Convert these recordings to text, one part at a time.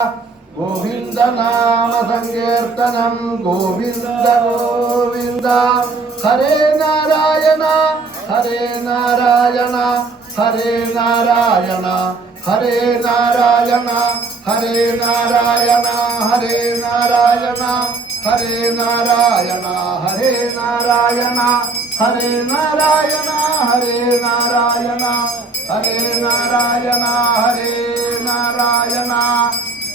गोविंद नाम संकीर्तनम गोविंद गोविंद हरे नारायण हरे नारायण हरे नारायण हरे नारायण हरे नारायण हरे नारायण हरे नारायण हरे नारायण हरे नारायण हरे नारायण हरे नारायण हरे नारायण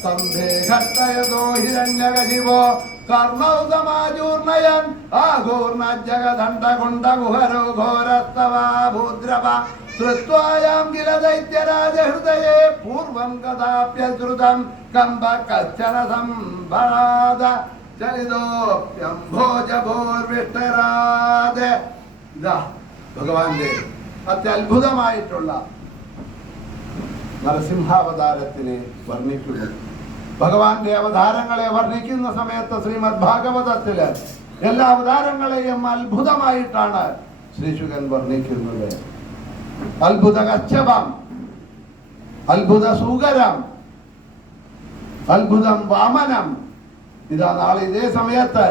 स्तंभे घट्टयतो हिरण्यकशिपो कर्मौदमाचूर्णयन् आघूर्णज्जगदण्डकुण्डकुहरो घोरस्तवा भूद्रव श्रुत्वायां किल दैत्यराजहृदये पूर्वं कदाप्यश्रुतं कम्ब कश्चन सम्भराद ചലിതോപ്യംഭോജഭോർവിഷ്ടരാധ. ഇതാ ഭഗവാന്റെ അത്യത്ഭുതമായിട്ടുള്ള നരസിംഹാവതാരത്തിനെ വർണ്ണിക്കുന്നു. ഭഗവാന്റെ അവതാരങ്ങളെ വർണ്ണിക്കുന്ന സമയത്ത് ശ്രീമദ് ഭാഗവതത്തില് എല്ലാ അവതാരങ്ങളെയും അത്ഭുതമായിട്ടാണ് ശ്രീശുകൻ വർണ്ണിക്കുന്നത്. അത്ഭുത കച്ഛപം, അത്ഭുത സൂകരം, അത്ഭുതം വാമനം. ഇതാ നാളെ ഇതേ സമയത്ത്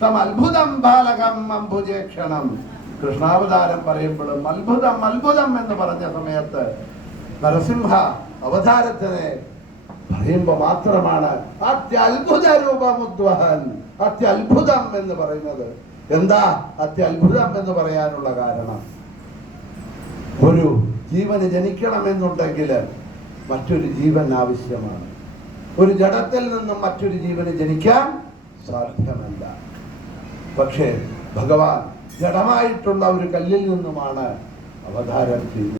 തം അത്ഭുതം ബാലകം അംബുജേക്ഷണം. കൃഷ്ണാവതാരം പറയുമ്പോഴും അത്ഭുതം അത്ഭുതം എന്ന് പറഞ്ഞ സമയത്ത് നരസിംഹ അവതാരത്തിനെ പറയുമ്പോ മാത്രമാണ് അത്യത്ഭുത രൂപമുദ്വഹൻ. അത്യത്ഭുതം എന്ന് പറയുന്നത് എന്താ? അത്യത്ഭുതം എന്ന് പറയാനുള്ള കാരണം, ഒരു ജീവന് ജനിക്കണമെന്നുണ്ടെങ്കിൽ മറ്റൊരു ജീവൻ ആവശ്യമാണ്. ഒരു ജഡത്തിൽ നിന്നും മറ്റൊരു ജീവന് ജനിക്കാൻ സാധ്യമല്ല. പക്ഷേ ഭഗവാൻ ജഡമായിട്ടുള്ള ഒരു കല്ലിൽ നിന്നുമാണ് അവതാരം ചെയ്യുന്നത്.